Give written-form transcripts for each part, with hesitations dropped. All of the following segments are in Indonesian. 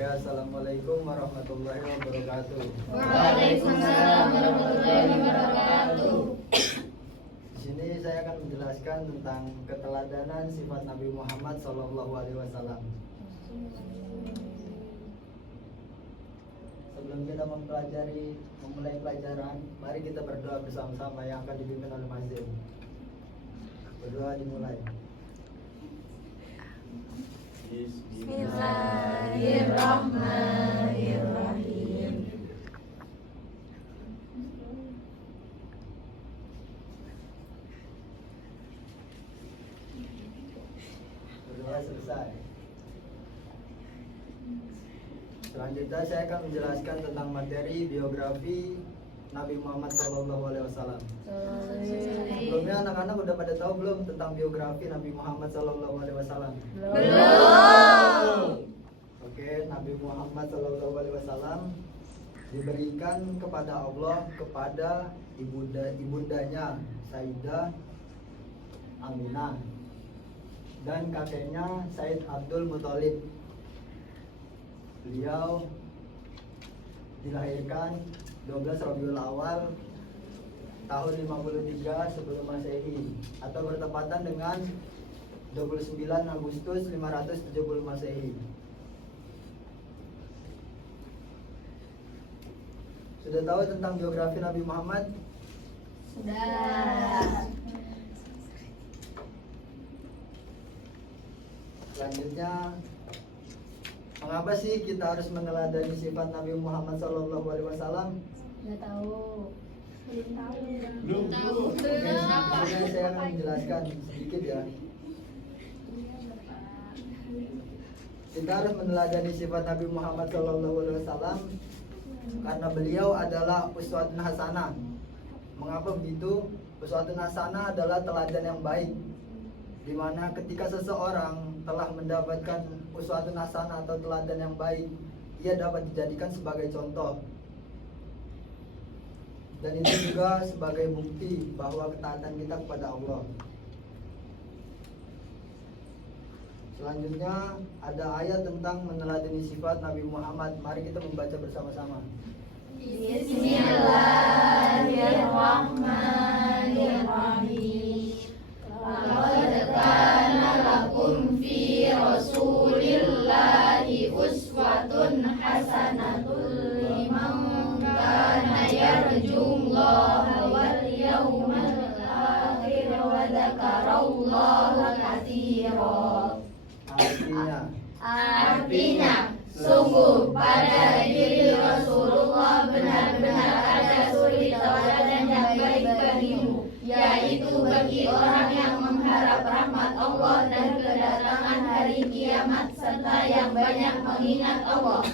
Oke, assalamualaikum warahmatullahi wabarakatuh. Waalaikumsalam warahmatullahi wabarakatuh. Di sini saya akan menjelaskan tentang keteladanan sifat Nabi Muhammad SAW. Sebelum kita memulai pelajaran, mari kita berdoa bersama-sama yang akan dipimpin oleh Mazin. Berdoa dimulai. Bismillahirrahmanirrahim. Berdoa selesai. Selanjutnya saya akan menjelaskan tentang materi biografi Nabi Muhammad SAW. Sebelumnya anak-anak udah pada tahu belum tentang biografi Nabi Muhammad SAW? Belum. Oke, Nabi Muhammad SAW diberikan kepada Allah kepada ibundanya Sayyidah Aminah dan kakeknya Said Abdul Muthalib. Beliau dilahirkan 12 Rabiul Awal tahun 53 sebelum Masehi atau bertepatan dengan 29 Agustus 570 Masehi. Sudah tahu tentang biografi Nabi Muhammad? Sudah. Selanjutnya, mengapa sih kita harus meneladani sifat Nabi Muhammad SAW? Sudah tahu. Belum tahu. Oke, sebelumnya saya akan menjelaskan sedikit ya. Kita harus meneladani sifat Nabi Muhammad SAW karena beliau adalah uswatun hasanah. Mengapa begitu? Uswatun hasanah adalah teladan yang baik, di mana ketika seseorang telah mendapatkan uswatun hasanah atau teladan yang baik, ia dapat dijadikan sebagai contoh. Dan itu juga sebagai bukti bahwa ketaatan kita kepada Allah. Selanjutnya ada ayat tentang meneladani sifat Nabi Muhammad. Mari kita membaca bersama-sama. Bismillahirrahmanirrahim. Laqad kana lakum fi Rasulillahi uswatun hasanatun liman kana yarjullaha wal yawmal akhir wa dzakarallaha katsiran. Artinya, sungguh pada diri Rasulullah benar-benar ada suri tauladan yang baik bagimu, yaitu bagi orang yang mengharap rahmat Allah dan kedatangan hari kiamat serta yang banyak mengingat Allah.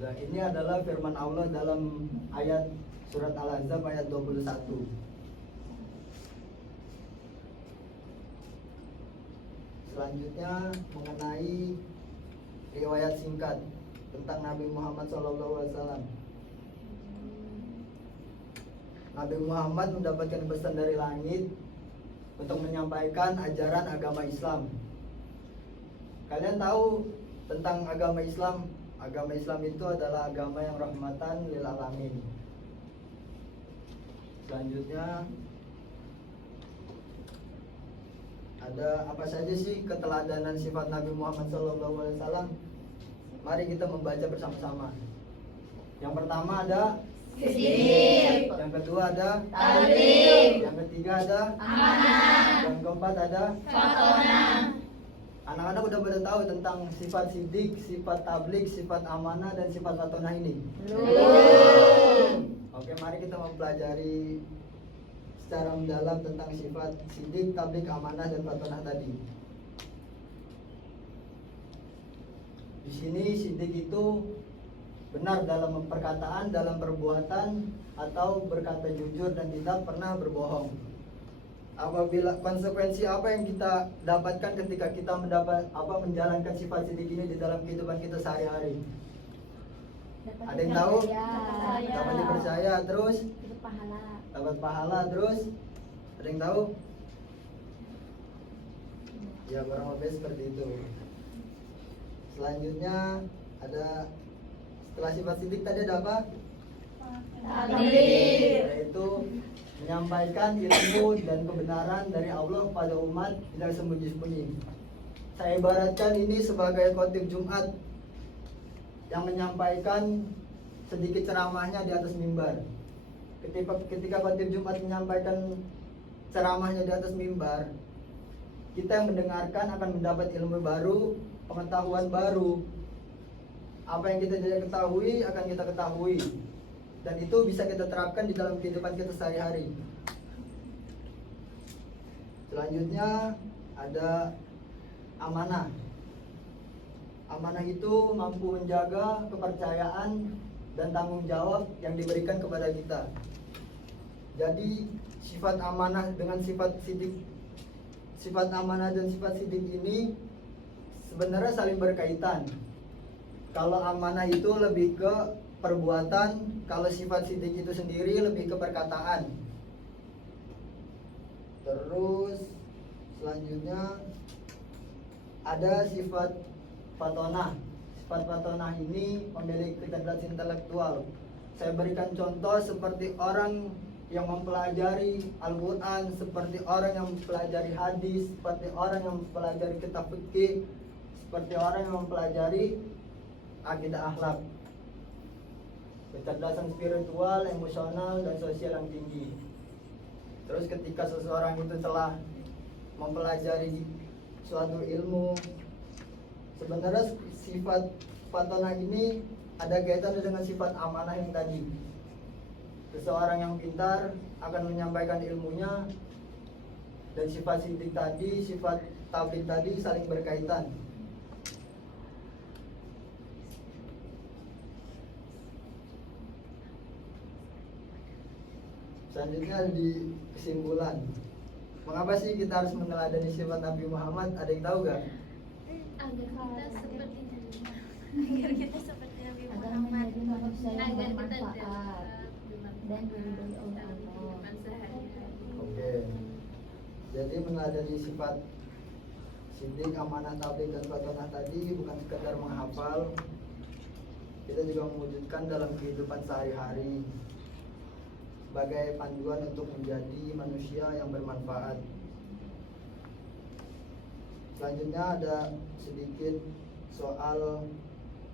Nah, ini adalah firman Allah dalam ayat surat Al-Ahzab ayat 21. Selanjutnya mengenai riwayat singkat tentang Nabi Muhammad SAW. Nabi Muhammad mendapatkan pesan dari langit untuk menyampaikan ajaran agama Islam. Kalian tahu tentang agama Islam? Agama Islam itu adalah agama yang rahmatan lil alamin. Selanjutnya ada apa saja sih keteladanan sifat Nabi Muhammad SAW? Mari kita membaca bersama-sama. Yang pertama ada Siddiq. yang kedua ada Tabligh. yang ketiga ada Amanah. yang keempat ada Fatonah. Anak-anak udah pada tahu tentang sifat siddiq, sifat tabligh, sifat amanah, dan sifat fatonah ini? Belum. Oke, mari kita mempelajari secara mendalam tentang sifat siddiq, tabligh, amanah, dan fatonah tadi. Di sini siddiq itu benar dalam perkataan, dalam perbuatan, atau berkata jujur dan tidak pernah berbohong. Apabila konsekuensi apa yang kita dapatkan ketika kita menjalankan sifat siddiq ini di dalam kehidupan kita sehari-hari? Ada yang tahu? Dapat dipercaya, terus dapat pahala, terus ada yang tahu? Ya, kurang lebih seperti itu. Selanjutnya ada setelah sifat sidik tadi ada apa? Tabligh. Yaitu menyampaikan ilmu dan kebenaran dari Allah kepada umat tidak sembunyi-sembunyi. Saya ibaratkan ini sebagai khotib Jumat yang menyampaikan sedikit ceramahnya di atas mimbar. Ketika khotib Jumat menyampaikan ceramahnya di atas mimbar, kita yang mendengarkan akan mendapat ilmu baru, pengetahuan baru. Apa yang kita tidak ketahui akan kita ketahui, dan itu bisa kita terapkan di dalam kehidupan kita sehari-hari. Selanjutnya ada amanah. Amanah itu mampu menjaga kepercayaan dan tanggung jawab yang diberikan kepada kita. Jadi sifat amanah dengan sifat sidik, sifat amanah dan sifat sidik ini sebenarnya saling berkaitan. Kalau amanah itu lebih ke perbuatan, kalau sifat sidik itu sendiri lebih ke perkataan. Terus selanjutnya ada sifat fatonah. Sifat fatonah ini memiliki kecerdasan intelektual. Saya berikan contoh seperti orang yang mempelajari Al-Quran, seperti orang yang mempelajari hadis, seperti orang yang mempelajari kitab fikih, seperti orang yang mempelajari akidah akhlak. Kecerdasan spiritual, emosional, dan sosial yang tinggi. Terus ketika seseorang itu telah mempelajari suatu ilmu, sebenarnya sifat fatonah ini ada kaitannya dengan sifat amanah yang tadi. Seseorang yang pintar akan menyampaikan ilmunya, dan sifat sidik tadi, sifat tabligh tadi saling berkaitan. Selanjutnya di kesimpulan, mengapa sih kita harus meneladani sifat Nabi Muhammad? Ada yang tahu gak? Agar kita seperti Nabi Agar Muhammad, menjadi manusia yang agar kita bermanfaat dan diridhoi oleh Allah. Oke. Jadi meneladani sifat sidik, amanah, tabligh, dan fatonah tadi bukan sekedar menghafal, kita juga mewujudkan dalam kehidupan sehari-hari sebagai panduan untuk menjadi manusia yang bermanfaat. Selanjutnya ada sedikit soal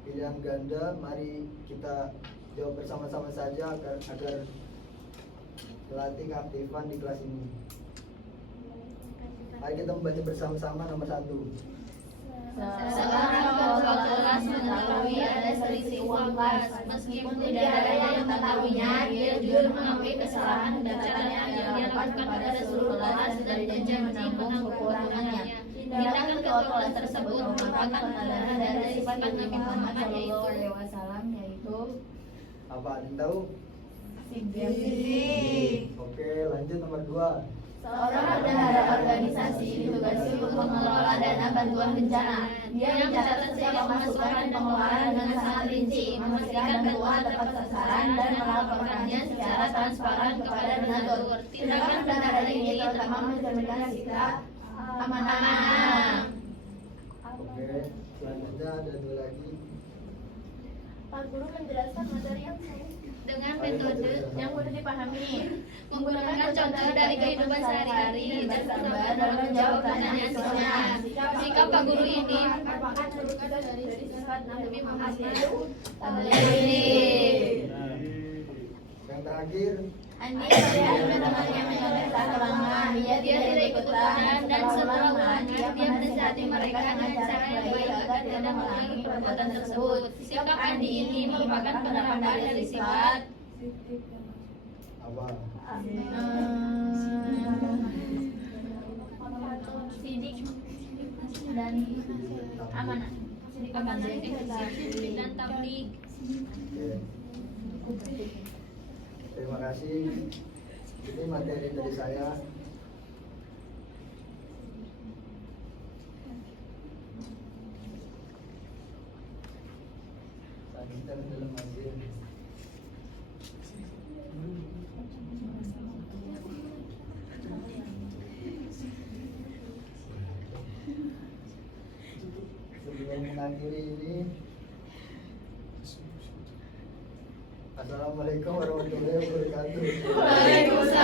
pilihan ganda. Mari kita jawab bersama-sama saja agar melatih keaktifan di kelas ini. Mari kita membaca bersama-sama nomor 1. Seorang kepala kelas mengetahui ada selisih uang kelas. Meskipun tidak ada yang mengetahuinya, dia jujur mengakui kesalahan dan catatan yang dia lakukan pada seluruh kelas dan janji menanggung kekurangannya. Tindakan ketua kelas tersebut merupakan tanda dari sifat Nabi Muhammad SAW, yaitu Apa ada yang tahu? sidik. Oke, lanjut nomor 2. Seorang bendahara organisasi ditugasi untuk mengelola dana bantuan bencana. Dia mencatat setiap pemasukan dan pengeluaran dengan sangat rinci, memastikan bantuan tepat sasaran dan melaporkannya secara transparan kepada donatur. Tindakan bendahara ini terutama mencerminkan sikap amanah. Oke, selanjutnya ada 2 lagi. Pak Guru menjelaskan materi yang Dengan metode yang mudah dipahami, menggunakan contoh dari kehidupan sehari-hari, bersabar dalam menjawab pertanyaan siswa. Sikap Pak Guru ini merupakan rujukan dari sifat Nabi Muhammad. Tabligh. Yang terakhir, Andi melihat teman-temannya menyontek saat ulangan. Dia tidak ikut-ikutan dan setelah ulangan dia menasihati mereka dengan cara yang baik agar tidak mengulangi perbuatan tersebut. Sikap Andi ini merupakan penerapan dari sifat apa? sidik dan amanah. Sidik dan tabligh. Oke. Terima kasih. Ini materi dari saya. Selanjutnya dalam hasil. Sebelum mengakhiri ini, Assalamualaikum warahmatullahi wabarakatuh. Waalaikumsalam